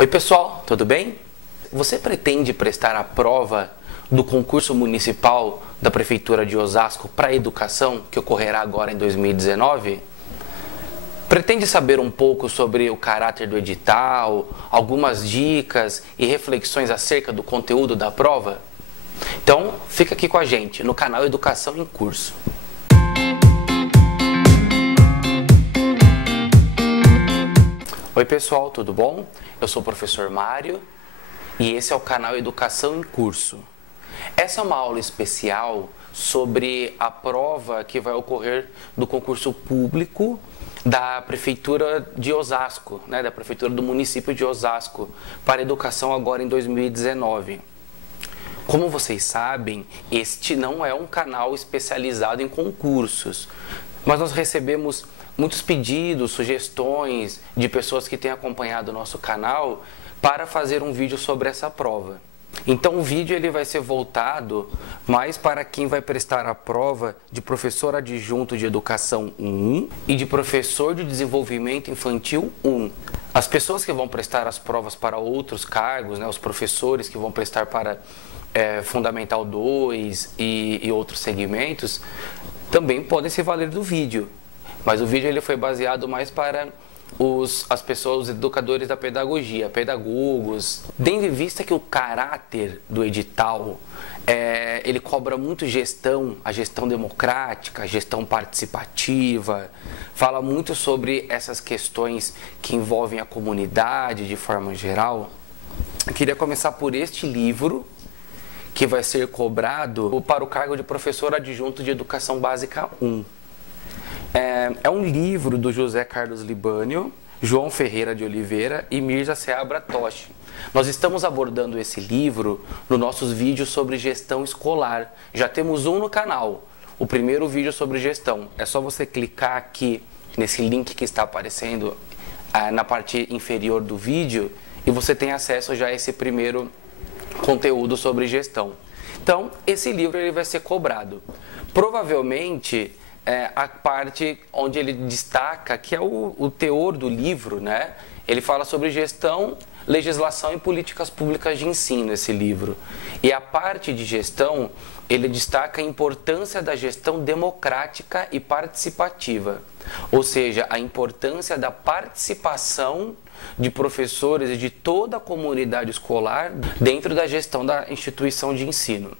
Oi pessoal, tudo bem? Você pretende prestar a prova do concurso municipal da Prefeitura de Osasco para a Educação, que ocorrerá agora em 2019? Pretende saber um pouco sobre o caráter do edital, algumas dicas e reflexões acerca do conteúdo da prova? Então, fica aqui com a gente no canal Educação em Curso. Oi pessoal, tudo bom? Eu sou o professor Mário e esse é o canal Educação em Curso. Essa é uma aula especial sobre a prova que vai ocorrer do concurso público da Prefeitura de Osasco, da Prefeitura do município de Osasco, para a educação agora em 2019. Como vocês sabem, este não é um canal especializado em concursos, mas nós recebemos muitos pedidos, sugestões de pessoas que têm acompanhado o nosso canal para fazer um vídeo sobre essa prova. Então o vídeo ele vai ser voltado mais para quem vai prestar a prova de professor adjunto de educação 1 e de professor de desenvolvimento infantil 1. As pessoas que vão prestar as provas para outros cargos, os professores que vão prestar para Fundamental 2 e outros segmentos, também podem se valer do vídeo. Mas o vídeo ele foi baseado mais para as pessoas, os educadores da pedagogia, pedagogos. Tendo em vista que o caráter do edital, ele cobra muito gestão, a gestão democrática, a gestão participativa, fala muito sobre essas questões que envolvem a comunidade de forma geral. Eu queria começar por este livro, que vai ser cobrado para o cargo de professor adjunto de Educação Básica 1. É um livro do José Carlos Libânio, João Ferreira de Oliveira e Mirza Seabra Toshi. Nós estamos abordando esse livro nos nossos vídeos sobre gestão escolar. Já temos um no canal, o primeiro vídeo sobre gestão. É só você clicar aqui nesse link que está aparecendo na parte inferior do vídeo e você tem acesso já a esse primeiro conteúdo sobre gestão. Então, esse livro ele vai ser cobrado. Provavelmente, a parte onde ele destaca, que é o teor do livro, ele fala sobre gestão, legislação e políticas públicas de ensino, esse livro. E a parte de gestão, ele destaca a importância da gestão democrática e participativa, ou seja, a importância da participação de professores e de toda a comunidade escolar dentro da gestão da instituição de ensino.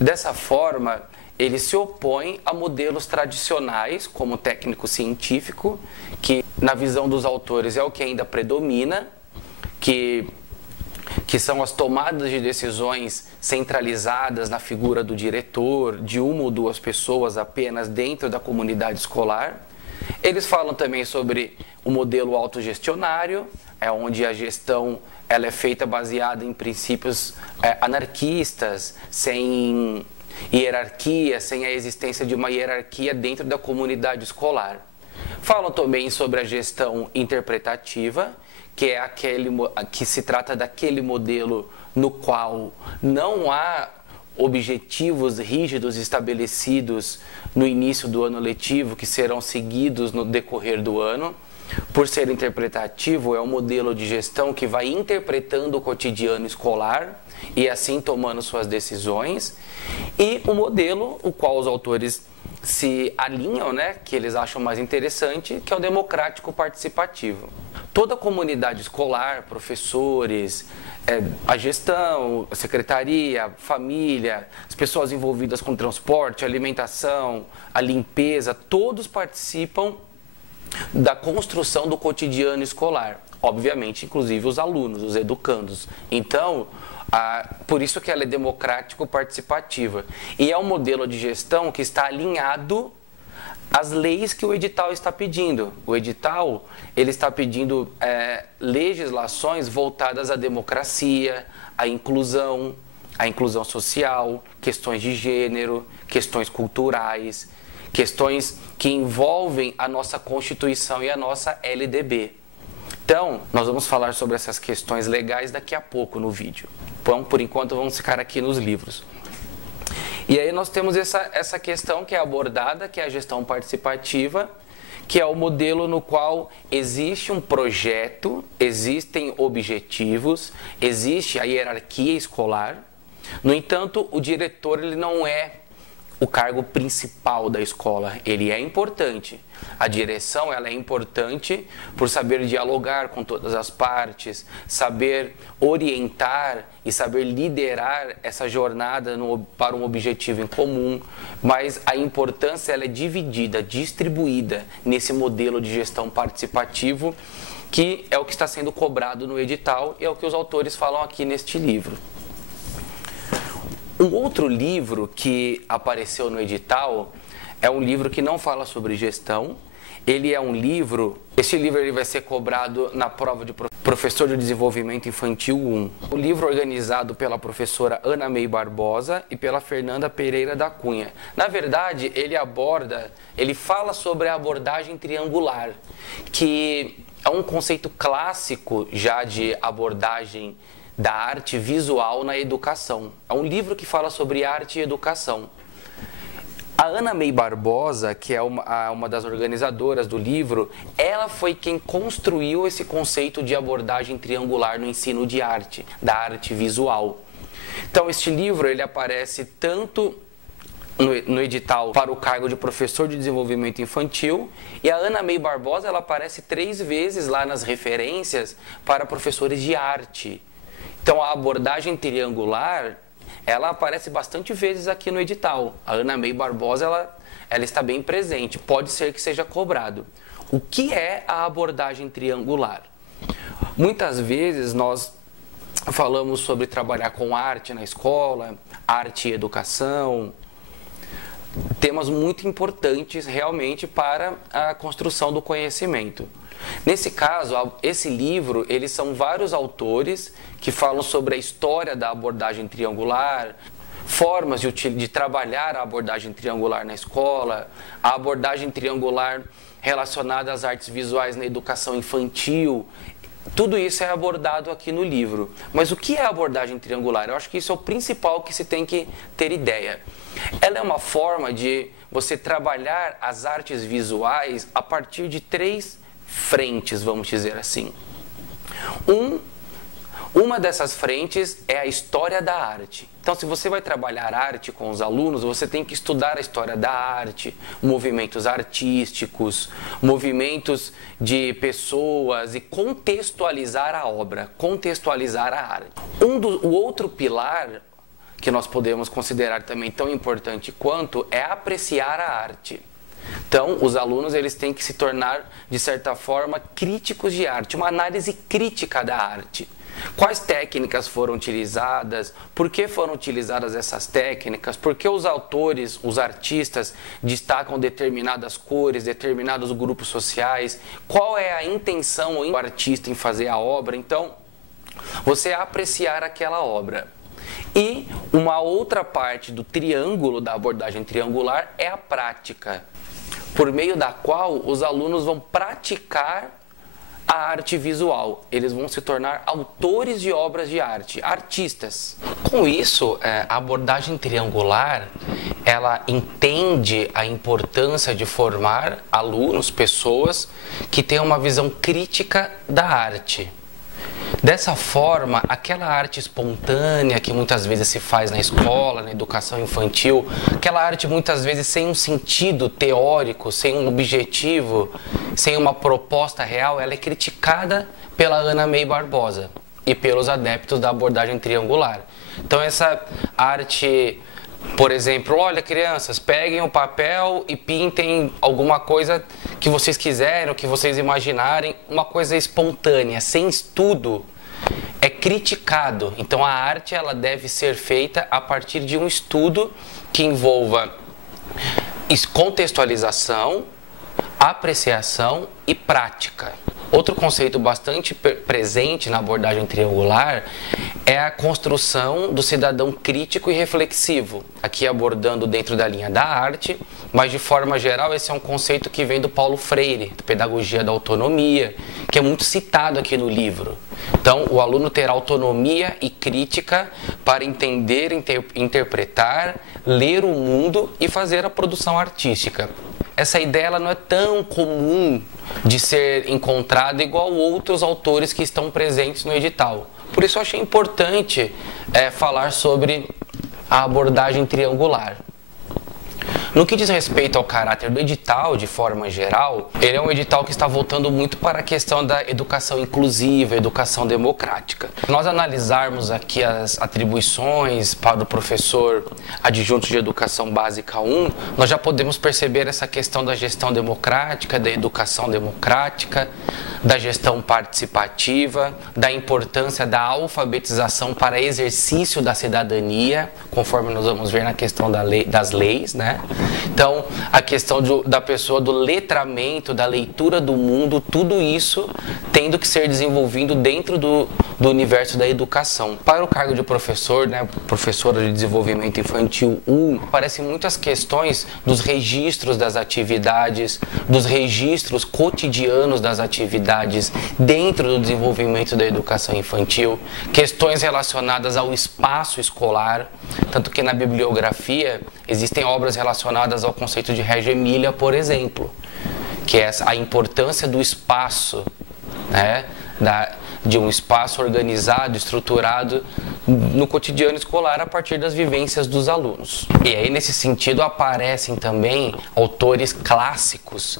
Dessa forma, ele se opõe a modelos tradicionais, como o técnico científico, que na visão dos autores é o que ainda predomina, que são as tomadas de decisões centralizadas na figura do diretor, de uma ou duas pessoas apenas dentro da comunidade escolar. Eles falam também sobre o modelo autogestionário, onde a gestão ela é feita baseada em princípios anarquistas, sem hierarquia, sem a existência de uma hierarquia dentro da comunidade escolar. Falam também sobre a gestão interpretativa, que é que se trata daquele modelo no qual não há objetivos rígidos estabelecidos no início do ano letivo que serão seguidos no decorrer do ano. Por ser interpretativo, é um modelo de gestão que vai interpretando o cotidiano escolar e assim tomando suas decisões. E o modelo, o qual os autores se alinham, que eles acham mais interessante, que é o democrático participativo. Toda a comunidade escolar, professores, a gestão, a secretaria, família, as pessoas envolvidas com transporte, alimentação, a limpeza, todos participam da construção do cotidiano escolar, obviamente, inclusive os alunos, os educandos. Então, por isso que ela é democrático-participativa. E é um modelo de gestão que está alinhado às leis que o edital está pedindo. O edital ele está pedindo legislações voltadas à democracia, à inclusão social, questões de gênero, questões culturais, questões que envolvem a nossa Constituição e a nossa LDB. Então, nós vamos falar sobre essas questões legais daqui a pouco no vídeo. Então, por enquanto, vamos ficar aqui nos livros. E aí nós temos essa questão que é abordada, que é a gestão participativa, que é o modelo no qual existe um projeto, existem objetivos, existe a hierarquia escolar. No entanto, o diretor ele não é o cargo principal da escola, ele é importante. A direção ela é importante por saber dialogar com todas as partes, saber orientar e saber liderar essa jornada para um objetivo em comum, mas a importância ela é dividida, distribuída nesse modelo de gestão participativo, que é o que está sendo cobrado no edital e é o que os autores falam aqui neste livro. Um outro livro que apareceu no edital é um livro que não fala sobre gestão. Ele é um livro, esse livro ele vai ser cobrado na prova de professor de desenvolvimento infantil 1. O livro organizado pela professora Ana May Barbosa e pela Fernanda Pereira da Cunha. Na verdade, ele fala sobre a abordagem triangular, que é um conceito clássico já de abordagem da arte visual na educação. É um livro que fala sobre arte e educação. A Ana May Barbosa, que é uma das organizadoras do livro, ela foi quem construiu esse conceito de abordagem triangular no ensino de arte, da arte visual. Então, este livro ele aparece tanto no edital para o cargo de professor de desenvolvimento infantil, e a Ana May Barbosa ela aparece 3 vezes lá nas referências para professores de arte. Então, a abordagem triangular, ela aparece bastante vezes aqui no edital. A Ana May Barbosa, ela está bem presente. Pode ser que seja cobrado. O que é a abordagem triangular? Muitas vezes nós falamos sobre trabalhar com arte na escola, arte e educação, temas muito importantes realmente para a construção do conhecimento. Nesse caso, esse livro, eles são vários autores que falam sobre a história da abordagem triangular, formas de trabalhar a abordagem triangular na escola, a abordagem triangular relacionada às artes visuais na educação infantil. Tudo isso é abordado aqui no livro. Mas o que é a abordagem triangular? Eu acho que isso é o principal que se tem que ter ideia. Ela é uma forma de você trabalhar as artes visuais a partir de 3 frentes, vamos dizer assim. Uma dessas frentes é a história da arte. Então, se você vai trabalhar arte com os alunos, você tem que estudar a história da arte, movimentos artísticos, movimentos de pessoas e contextualizar a obra, contextualizar a arte. O outro pilar que nós podemos considerar também tão importante quanto é apreciar a arte. Então, os alunos eles têm que se tornar, de certa forma, críticos de arte, uma análise crítica da arte. Quais técnicas foram utilizadas? Por que foram utilizadas essas técnicas? Por que os autores, os artistas, destacam determinadas cores, determinados grupos sociais? Qual é a intenção do artista em fazer a obra? Então, você apreciar aquela obra. E uma outra parte do triângulo, da abordagem triangular, é a prática, por meio da qual os alunos vão praticar a arte visual. Eles vão se tornar autores de obras de arte, artistas. Com isso, a abordagem triangular, ela entende a importância de formar alunos, pessoas que tenham uma visão crítica da arte. Dessa forma, aquela arte espontânea que muitas vezes se faz na escola, na educação infantil, aquela arte muitas vezes sem um sentido teórico, sem um objetivo, sem uma proposta real, ela é criticada pela Ana May Barbosa e pelos adeptos da abordagem triangular. Então essa arte, por exemplo, olha crianças, peguem o papel e pintem alguma coisa que vocês quiserem, que vocês imaginarem, uma coisa espontânea, sem estudo, é criticado. Então a arte ela deve ser feita a partir de um estudo que envolva contextualização, apreciação e prática. Outro conceito bastante presente na abordagem triangular é a construção do cidadão crítico e reflexivo, aqui abordando dentro da linha da arte, mas de forma geral esse é um conceito que vem do Paulo Freire, da pedagogia da autonomia, que é muito citado aqui no livro. Então, o aluno terá autonomia e crítica para entender, interpretar, ler o mundo e fazer a produção artística. essa ideia ela não é tão comum de ser encontrada igual outros autores que estão presentes no edital. Por isso eu achei importante falar sobre a abordagem triangular. No que diz respeito ao caráter do edital, de forma geral, ele é um edital que está voltando muito para a questão da educação inclusiva, educação democrática. Se nós analisarmos aqui as atribuições para o professor adjunto de educação básica 1, nós já podemos perceber essa questão da gestão democrática, da educação democrática, da gestão participativa, da importância da alfabetização para exercício da cidadania, conforme nós vamos ver na questão das leis, né? Então, a questão da pessoa, do letramento, da leitura do mundo, tudo isso tendo que ser desenvolvido dentro do universo da educação. Para o cargo de professor, né, professora de desenvolvimento infantil 1, aparecem muitas questões dos registros das atividades, dos registros cotidianos das atividades dentro do desenvolvimento da educação infantil, questões relacionadas ao espaço escolar, tanto que na bibliografia existem obras relacionadas ao conceito de Reggio Emilia, por exemplo, que é a importância do espaço, né, de um espaço organizado, estruturado no cotidiano escolar a partir das vivências dos alunos. E aí, nesse sentido, aparecem também autores clássicos,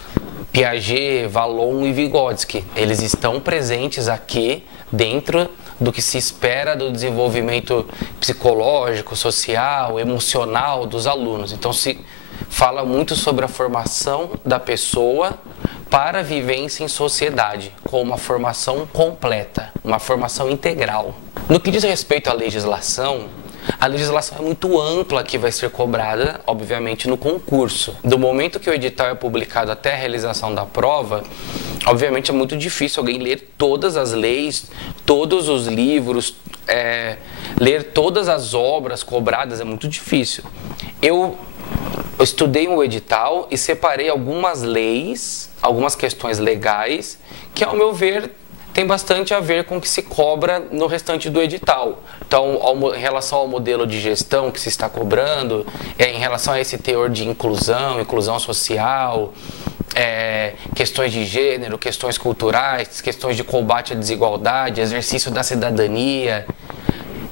Piaget, Vallon e Vygotsky. Eles estão presentes aqui dentro do que se espera do desenvolvimento psicológico, social, emocional dos alunos. Então, se fala muito sobre a formação da pessoa para a vivência em sociedade, com uma formação completa, uma formação integral. No que diz respeito à legislação, a legislação é muito ampla que vai ser cobrada, obviamente, no concurso. Do momento que o edital é publicado até a realização da prova, obviamente é muito difícil alguém ler todas as leis, todos os livros, ler todas as obras cobradas, é muito difícil. Eu estudei um edital e separei algumas leis, algumas questões legais, que, ao meu ver, tem bastante a ver com o que se cobra no restante do edital. Então, em relação ao modelo de gestão que se está cobrando, em relação a esse teor de inclusão social, questões de gênero, questões culturais, questões de combate à desigualdade, exercício da cidadania,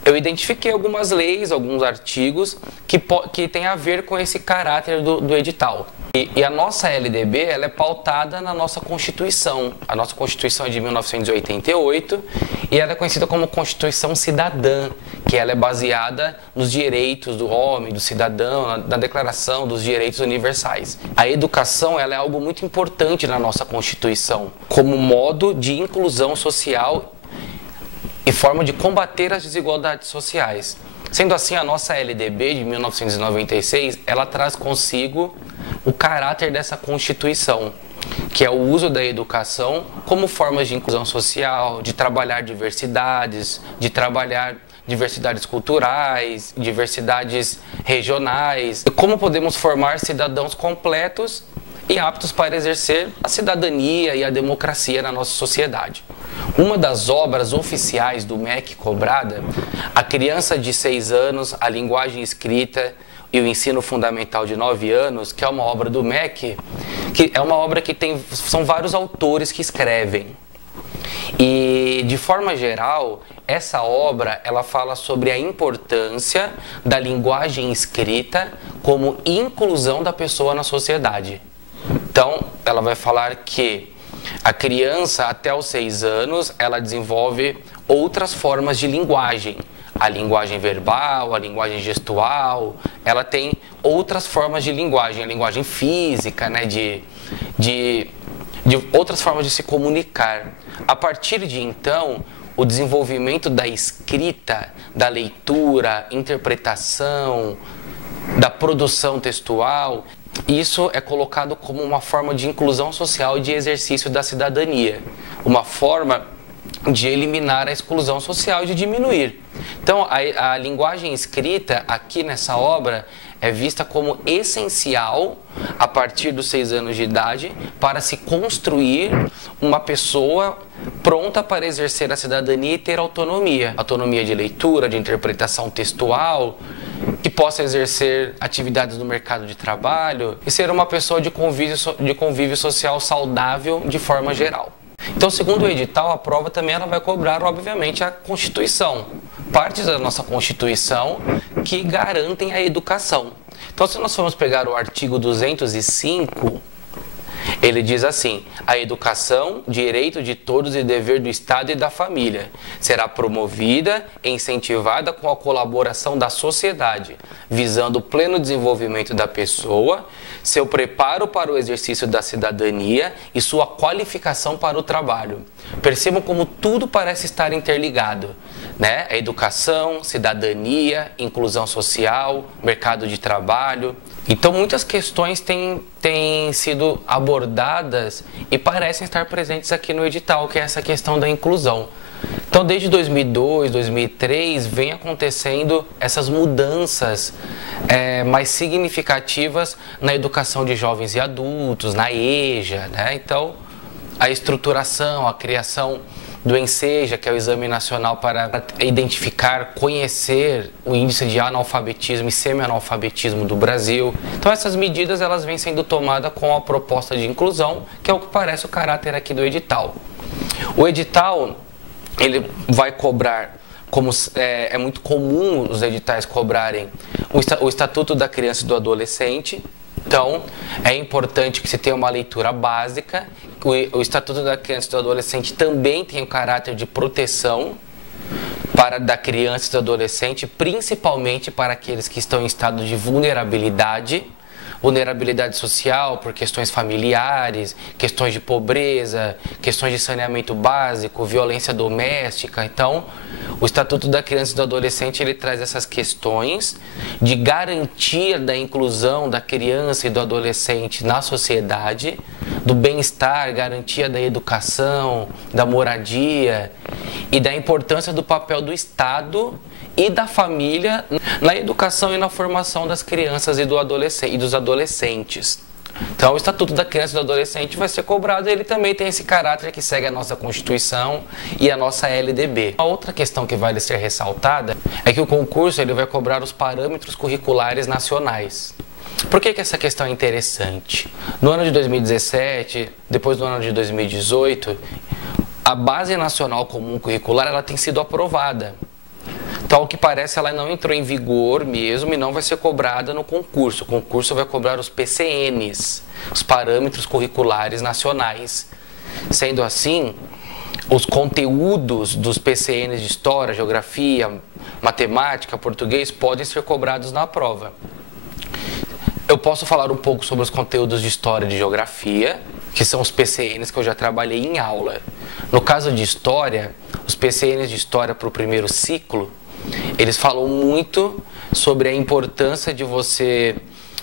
eu identifiquei algumas leis, alguns artigos que têm a ver com esse caráter do edital. E a nossa LDB ela é pautada na nossa Constituição. A nossa Constituição é de 1988 e ela é conhecida como Constituição Cidadã, que ela é baseada nos direitos do homem, do cidadão, na Declaração dos Direitos Universais. A educação ela é algo muito importante na nossa Constituição, como modo de inclusão social e forma de combater as desigualdades sociais. Sendo assim, a nossa LDB de 1996, ela traz consigo o caráter dessa Constituição, que é o uso da educação como formas de inclusão social, de trabalhar diversidades, de trabalhar diversidades culturais, diversidades regionais, e como podemos formar cidadãos completos e aptos para exercer a cidadania e a democracia na nossa sociedade. Uma das obras oficiais do MEC cobrada, A Criança de 6 anos, a Linguagem Escrita e o Ensino Fundamental de 9 anos, que é uma obra do MEC, que é uma obra que são vários autores que escrevem. E, de forma geral, essa obra ela fala sobre a importância da linguagem escrita como inclusão da pessoa na sociedade. Então, ela vai falar que a criança, até os 6 anos, ela desenvolve outras formas de linguagem. A linguagem verbal, a linguagem gestual, ela tem outras formas de linguagem, a linguagem física, né, de outras formas de se comunicar. A partir de então, o desenvolvimento da escrita, da leitura, interpretação, da produção textual, isso é colocado como uma forma de inclusão social e de exercício da cidadania. Uma forma de eliminar a exclusão social e de diminuir. Então, a linguagem escrita aqui nessa obra é vista como essencial a partir dos 6 anos de idade para se construir uma pessoa pronta para exercer a cidadania e ter autonomia. Autonomia de leitura, de interpretação textual, que possa exercer atividades no mercado de trabalho e ser uma pessoa de convívio social saudável de forma geral. Então, segundo o edital, a prova também ela vai cobrar, obviamente, a Constituição. Partes da nossa Constituição que garantem a educação. Então, se nós formos pegar o artigo 205, ele diz assim: a educação, direito de todos e dever do Estado e da família, será promovida e incentivada com a colaboração da sociedade, visando o pleno desenvolvimento da pessoa, seu preparo para o exercício da cidadania e sua qualificação para o trabalho. Percebam como tudo parece estar interligado, né? A educação, cidadania, inclusão social, mercado de trabalho. Então, muitas questões têm sido abordadas e parecem estar presentes aqui no edital, que é essa questão da inclusão. Então, desde 2002, 2003, vem acontecendo essas mudanças mais significativas na educação de jovens e adultos, na EJA, né? Então, a estruturação, a criação do ENSEJA, que é o Exame Nacional para identificar, conhecer o índice de analfabetismo e semi-analfabetismo do Brasil. Então, essas medidas elas vêm sendo tomadas com a proposta de inclusão, que é o que parece o caráter aqui do edital. O edital, ele vai cobrar, como é muito comum os editais cobrarem, o Estatuto da Criança e do Adolescente. Então, é importante que se tenha uma leitura básica. O Estatuto da Criança e do Adolescente também tem o caráter de proteção da criança e do adolescente, principalmente para aqueles que estão em estado de vulnerabilidade social por questões familiares, questões de pobreza, questões de saneamento básico, violência doméstica. Então, o Estatuto da Criança e do Adolescente ele traz essas questões de garantia da inclusão da criança e do adolescente na sociedade, do bem-estar, garantia da educação, da moradia e da importância do papel do Estado e da família na educação e na formação das crianças e dos adolescentes. Então, o Estatuto da Criança e do Adolescente vai ser cobrado e ele também tem esse caráter que segue a nossa Constituição e a nossa LDB. A outra questão que vale ser ressaltada é que o concurso ele vai cobrar os parâmetros curriculares nacionais. Por que essa questão é interessante? No ano de 2017, depois do ano de 2018, a Base Nacional Comum Curricular ela tem sido aprovada. Então, ao que parece, ela não entrou em vigor mesmo e não vai ser cobrada no concurso. O concurso vai cobrar os PCNs, os Parâmetros Curriculares Nacionais. Sendo assim, os conteúdos dos PCNs de História, Geografia, Matemática, Português podem ser cobrados na prova. Eu posso falar um pouco sobre os conteúdos de História e de Geografia, que são os PCNs que eu já trabalhei em aula. No caso de História, os PCNs de História para o primeiro ciclo, eles falam muito sobre a importância de você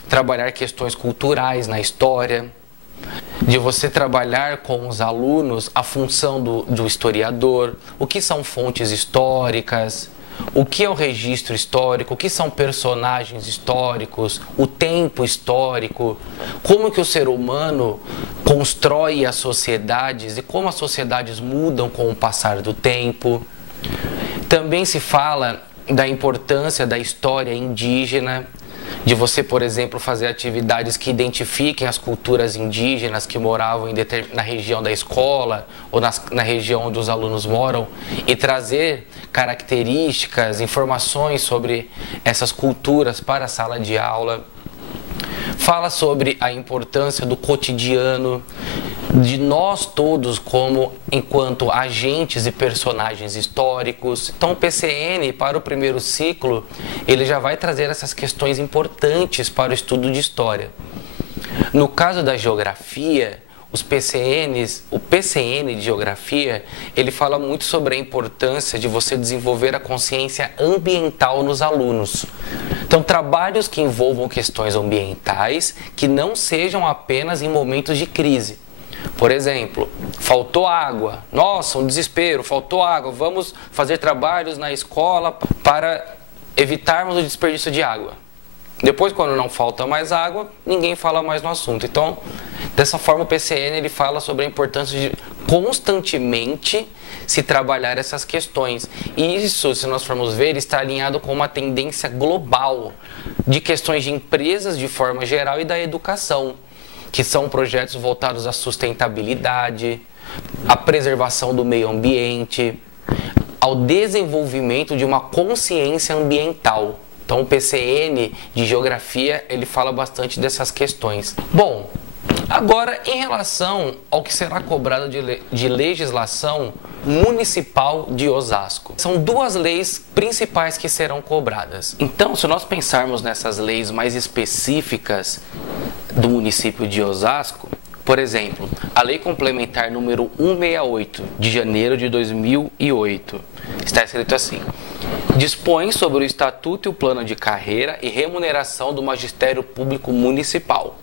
trabalhar questões culturais na história, de você trabalhar com os alunos a função do historiador, o que são fontes históricas, o que é o registro histórico, o que são personagens históricos, o tempo histórico, como que o ser humano constrói as sociedades e como as sociedades mudam com o passar do tempo. Também se fala da importância da história indígena, de você, por exemplo, fazer atividades que identifiquem as culturas indígenas que moravam na região da escola ou na região onde os alunos moram e trazer características, informações sobre essas culturas para a sala de aula. Fala sobre a importância do cotidiano, de nós todos enquanto agentes e personagens históricos. Então o PCN, para o primeiro ciclo, ele já vai trazer essas questões importantes para o estudo de história. No caso da geografia, o PCN de geografia, ele fala muito sobre a importância de você desenvolver a consciência ambiental nos alunos. Então, trabalhos que envolvam questões ambientais que não sejam apenas em momentos de crise. Por exemplo, faltou água. Nossa, um desespero, faltou água. Vamos fazer trabalhos na escola para evitarmos o desperdício de água. Depois, quando não falta mais água, ninguém fala mais no assunto. Então, dessa forma, o PCN ele fala sobre a importância de constantemente se trabalhar essas questões. E isso, se nós formos ver, está alinhado com uma tendência global de questões de empresas de forma geral e da educação, que são projetos voltados à sustentabilidade, à preservação do meio ambiente, ao desenvolvimento de uma consciência ambiental. Então o PCN de Geografia, ele fala bastante dessas questões. Bom, agora em relação ao que será cobrado de legislação municipal de Osasco. São duas leis principais que serão cobradas. Então, se nós pensarmos nessas leis mais específicas do município de Osasco, por exemplo, a Lei Complementar número 168, de janeiro de 2008, está escrito assim: dispõe sobre o Estatuto e o Plano de Carreira e Remuneração do Magistério Público Municipal.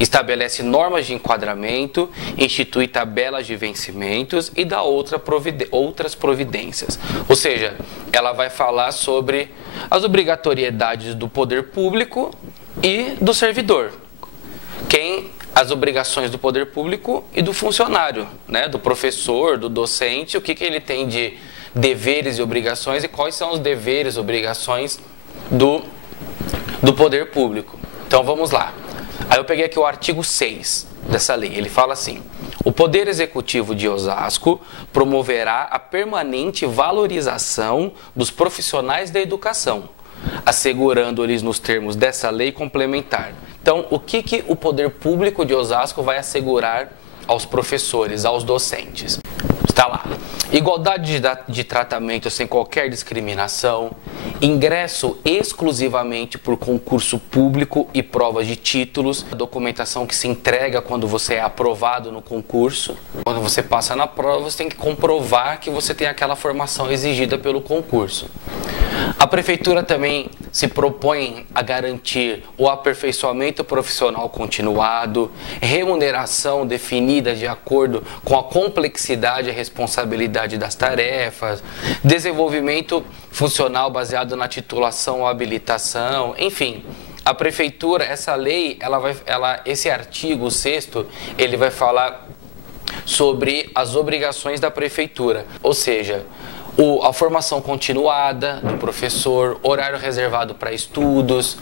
Estabelece normas de enquadramento, institui tabelas de vencimentos e dá outras providências. Ou seja, ela vai falar sobre as obrigatoriedades do poder público e do servidor. As obrigações do poder público e do funcionário, né? Do professor, do docente, o que ele tem de deveres e obrigações e quais são os deveres e obrigações do poder público. Então vamos lá. Aí eu peguei aqui o artigo 6 dessa lei. Ele fala assim: o Poder Executivo de Osasco promoverá a permanente valorização dos profissionais da educação, assegurando-lhes nos termos dessa lei complementar. Então, o que o Poder Público de Osasco vai assegurar aos professores, aos docentes? Está lá: igualdade de tratamento sem qualquer discriminação, ingresso exclusivamente por concurso público e provas de títulos, a documentação que se entrega quando você é aprovado no concurso. Quando você passa na prova, você tem que comprovar que você tem aquela formação exigida pelo concurso. A Prefeitura também se propõe a garantir o aperfeiçoamento profissional continuado, remuneração definida de acordo com a complexidade e responsabilidade das tarefas, desenvolvimento funcional baseado na titulação ou habilitação, enfim. A Prefeitura, essa lei, esse artigo 6º, ele vai falar sobre as obrigações da Prefeitura, ou seja, a formação continuada do professor, horário reservado para estudos.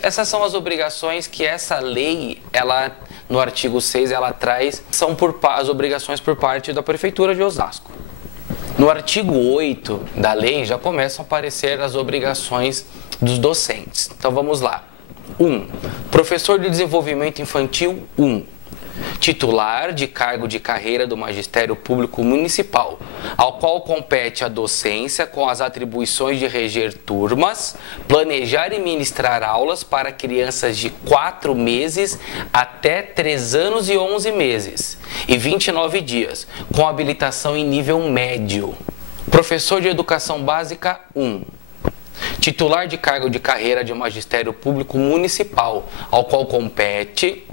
Essas são as obrigações que essa lei, no artigo 6, ela traz, são as obrigações por parte da Prefeitura de Osasco. No artigo 8 da lei já começam a aparecer as obrigações dos docentes. Então vamos lá. 1. Professor de desenvolvimento infantil 1. Titular de cargo de carreira do Magistério Público Municipal, ao qual compete a docência com as atribuições de reger turmas, planejar e ministrar aulas para crianças de 4 meses até 3 anos e 11 meses e 29 dias, com habilitação em nível médio. Professor de Educação Básica 1. Titular de cargo de carreira de Magistério Público Municipal, ao qual compete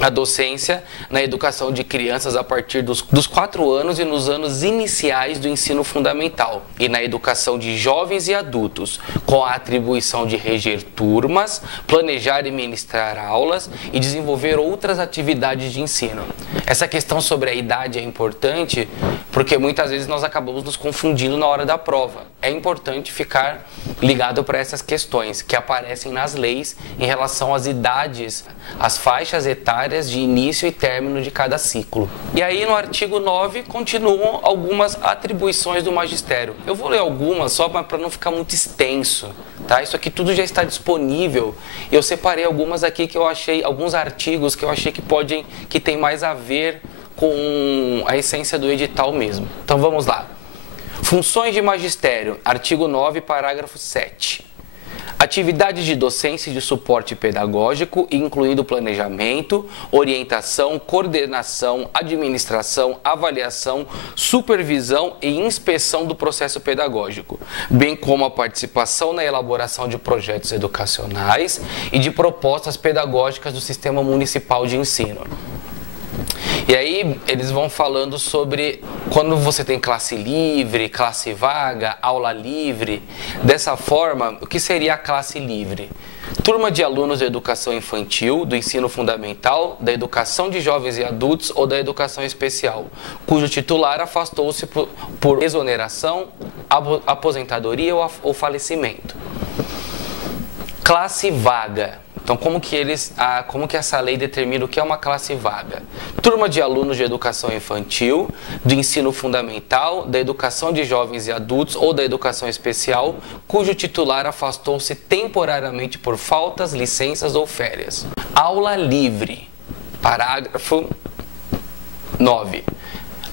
a docência na educação de crianças a partir dos 4 anos e nos anos iniciais do ensino fundamental e na educação de jovens e adultos, com a atribuição de reger turmas, planejar e ministrar aulas e desenvolver outras atividades de ensino. Essa questão sobre a idade é importante porque muitas vezes nós acabamos nos confundindo na hora da prova. É importante ficar ligado para essas questões que aparecem nas leis em relação às idades, às faixas etárias de início e término de cada ciclo. E aí no artigo 9 continuam algumas atribuições do magistério. Eu vou ler algumas só para não ficar muito extenso, tá? Isso aqui tudo já está disponível. Eu separei algumas aqui que eu achei, alguns artigos que eu achei que tem mais a ver com a essência do edital mesmo. Então vamos lá. Funções de magistério, artigo 9, parágrafo 7. Atividades de docência e de suporte pedagógico, incluindo planejamento, orientação, coordenação, administração, avaliação, supervisão e inspeção do processo pedagógico, bem como a participação na elaboração de projetos educacionais e de propostas pedagógicas do Sistema Municipal de Ensino. E aí eles vão falando sobre quando você tem classe livre, classe vaga, aula livre. Dessa forma, o que seria a classe livre? Turma de alunos da educação infantil, do ensino fundamental, da educação de jovens e adultos ou da educação especial, cujo titular afastou-se por exoneração, aposentadoria ou falecimento. Classe vaga. Então, como que essa lei determina o que é uma classe vaga? Turma de alunos de educação infantil, do ensino fundamental, da educação de jovens e adultos ou da educação especial, cujo titular afastou-se temporariamente por faltas, licenças ou férias. Aula livre. Parágrafo 9.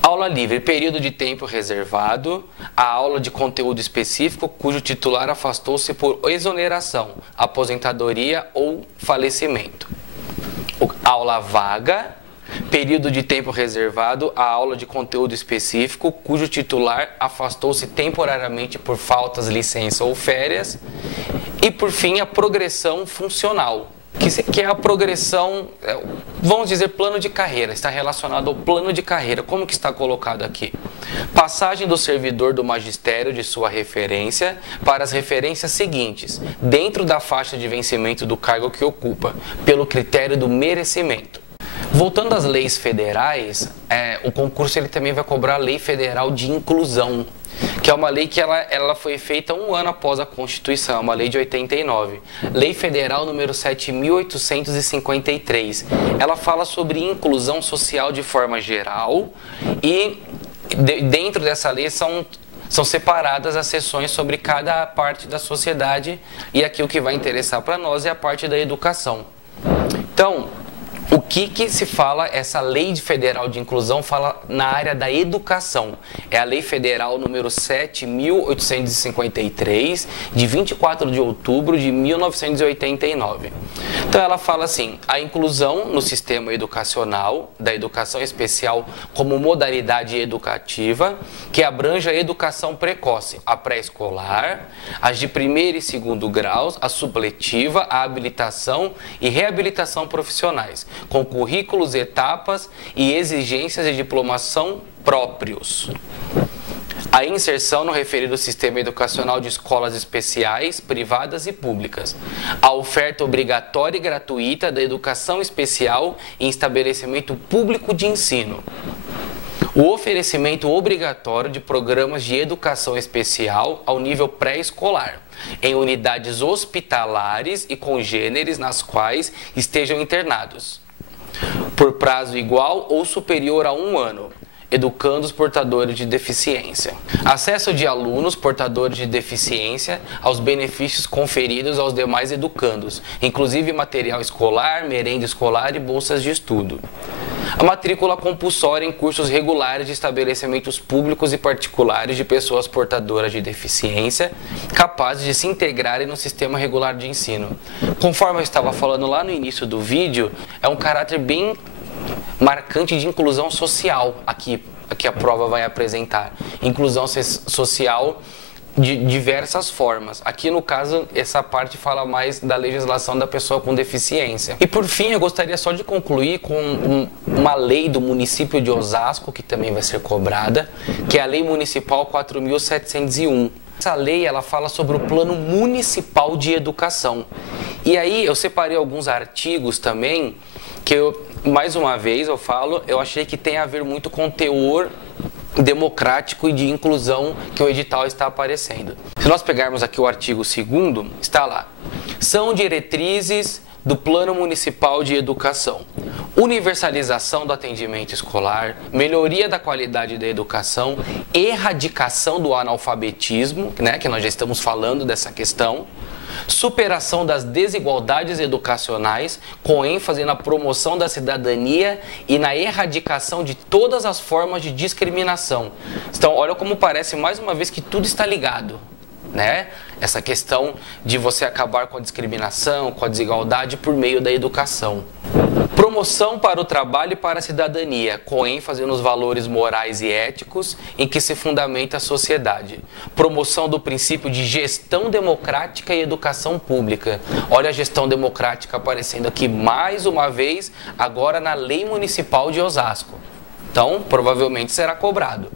Aula livre, período de tempo reservado, a aula de conteúdo específico cujo titular afastou-se por exoneração, aposentadoria ou falecimento. Aula vaga, período de tempo reservado, a aula de conteúdo específico cujo titular afastou-se temporariamente por faltas, licença ou férias. E por fim, a progressão funcional, que é a progressão, vamos dizer, plano de carreira, está relacionado ao plano de carreira. Como que está colocado aqui? Passagem do servidor do magistério de sua referência para as referências seguintes, dentro da faixa de vencimento do cargo que ocupa, pelo critério do merecimento. Voltando às leis federais, o concurso ele também vai cobrar a Lei Federal de Inclusão, que é uma lei que ela foi feita um ano após a Constituição, é uma lei de 89. Lei Federal número 7.853. Ela fala sobre inclusão social de forma geral e dentro dessa lei são separadas as seções sobre cada parte da sociedade, e aqui o que vai interessar para nós é a parte da educação. Então, o que se fala, essa Lei Federal de Inclusão fala na área da educação. É a Lei Federal número 7.853, de 24 de outubro de 1989. Então ela fala assim: a inclusão no sistema educacional, da educação especial como modalidade educativa, que abrange a educação precoce, a pré-escolar, as de primeiro e segundo graus, a supletiva, a habilitação e reabilitação profissionais, com currículos, etapas e exigências de diplomação próprios. A inserção no referido sistema educacional de escolas especiais, privadas e públicas. A oferta obrigatória e gratuita da educação especial em estabelecimento público de ensino. O oferecimento obrigatório de programas de educação especial ao nível pré-escolar, em unidades hospitalares e congêneres nas quais estejam internados, por prazo igual ou superior a 1 ano, educando os portadores de deficiência. Acesso de alunos portadores de deficiência aos benefícios conferidos aos demais educandos, inclusive material escolar, merenda escolar e bolsas de estudo. A matrícula compulsória em cursos regulares de estabelecimentos públicos e particulares de pessoas portadoras de deficiência capazes de se integrarem no sistema regular de ensino. Conforme eu estava falando lá no início do vídeo, é um caráter bem marcante de inclusão social aqui a prova vai apresentar. Inclusão social de diversas formas. Aqui no caso, essa parte fala mais da legislação da pessoa com deficiência. E por fim, eu gostaria só de concluir com uma lei do município de Osasco, que também vai ser cobrada, que é a Lei Municipal 4.701. Essa lei ela fala sobre o Plano Municipal de Educação. E aí eu separei alguns artigos também que mais uma vez eu achei que tem a ver muito com o teor democrático e de inclusão que o edital está aparecendo. Se nós pegarmos aqui o artigo 2º, está lá: são diretrizes do Plano Municipal de Educação: universalização do atendimento escolar, melhoria da qualidade da educação, erradicação do analfabetismo, que nós já estamos falando dessa questão, superação das desigualdades educacionais, com ênfase na promoção da cidadania e na erradicação de todas as formas de discriminação. Então, olha como parece mais uma vez que tudo está ligado, né? Essa questão de você acabar com a discriminação, com a desigualdade por meio da educação. Promoção para o trabalho e para a cidadania, com ênfase nos valores morais e éticos em que se fundamenta a sociedade. Promoção do princípio de gestão democrática e educação pública. Olha a gestão democrática aparecendo aqui mais uma vez, agora na Lei Municipal de Osasco. Então, provavelmente será cobrado.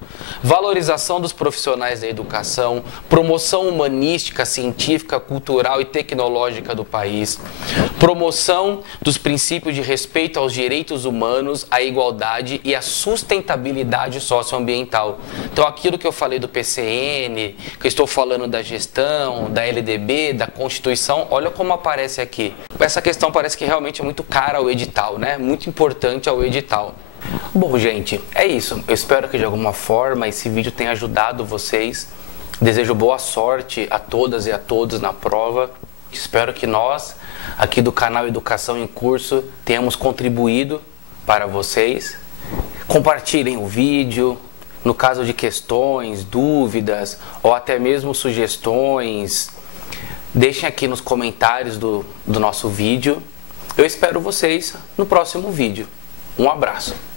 Valorização dos profissionais da educação, promoção humanística, científica, cultural e tecnológica do país, promoção dos princípios de respeito aos direitos humanos, à igualdade e à sustentabilidade socioambiental. Então, aquilo que eu falei do PCN, que eu estou falando da gestão, da LDB, da Constituição, olha como aparece aqui. Essa questão parece que realmente é muito cara ao edital, né? Muito importante ao edital. Bom, gente, é isso. Eu espero que de alguma forma esse vídeo tenha ajudado vocês. Desejo boa sorte a todas e a todos na prova. Espero que nós, aqui do canal Educação em Curso, tenhamos contribuído para vocês. Compartilhem o vídeo. No caso de questões, dúvidas ou até mesmo sugestões, deixem aqui nos comentários do nosso vídeo. Eu espero vocês no próximo vídeo. Um abraço.